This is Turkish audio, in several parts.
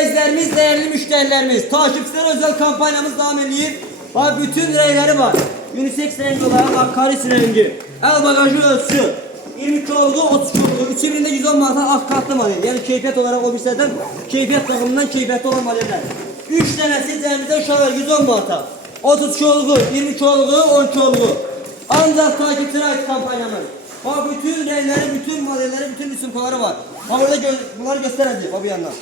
izleyicilerimiz, değerli müşterilerimiz, takipçiler özel kampanyamız devam ediyor. Bak bütün renkleri var. Unisex rengi olarak bak karis rengi. El bagajı ölçüsü. 22 olgu, 30 olgu. 2000'de 110 manata ak katlı model. Yani keyfiyet olarak o bizlerden keyfiyet bakımından keyfiyetli olan modeller. 3 tanesi cemizde uşağı 110 manata. 32 olgu, 22 olgu, 12 olgu. Ancak takipçilere ait kampanyamız. Bak bütün renkleri, bütün modelleri, bütün isimleri var. Bak burada bunları göstereceğim bak bir yandan.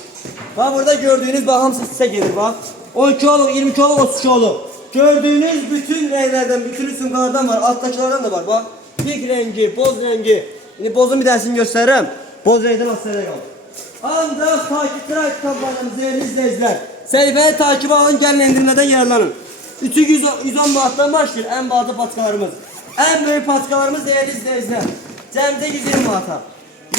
Bak burada gördüğünüz bakım size gelir bak. 12 olgu, 22 olgu, 32 olgu. Gördüğünüz bütün renklerden, bütün isimlerden var. Alttakilerden de var bak. Pink rengi, boz rengi. Şimdi bozun bir tanesini göstereyim. Boz renkten aslında kal. Ancak takipçilere ait kampanyamız değerli izleyiciler. Sayfayı takip alın, gelin indirimlerden yararlanın. 110 manattan başlıyor en bazı patikalarımız. En büyük patikalarımız değerli izleyiciler. Cemde 120 manata.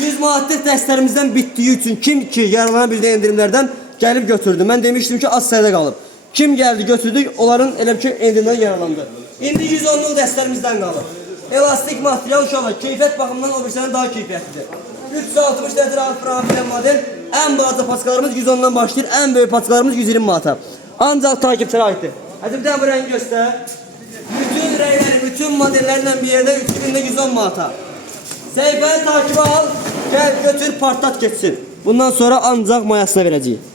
100 manatlık derslerimizden bittiği için kim ki yararlanabildiği indirimlerden gelip götürdü. Ben demiştim ki az sayıda kalıp. Kim geldi götürdü, onların elə ki indirimden yararlandı. İndi 110'luk derslerimizden kalır. Elastik material uşaqlar, keyfiyet bakımından o birisinin daha keyfiyetlidir. 360 litre profil model, en bazı patikalarımız 110'dan başlayır, en büyük patikalarımız 120 manata. Ancak takipçilere aittir. Hadi bir daha bu rengi göster. Bütün renkleri, bütün modellerle bir yerde 3000'de 110 manata. Sayfayı takip al, gel götür partlat geçsin. Bundan sonra ancak mayasına vereceğim.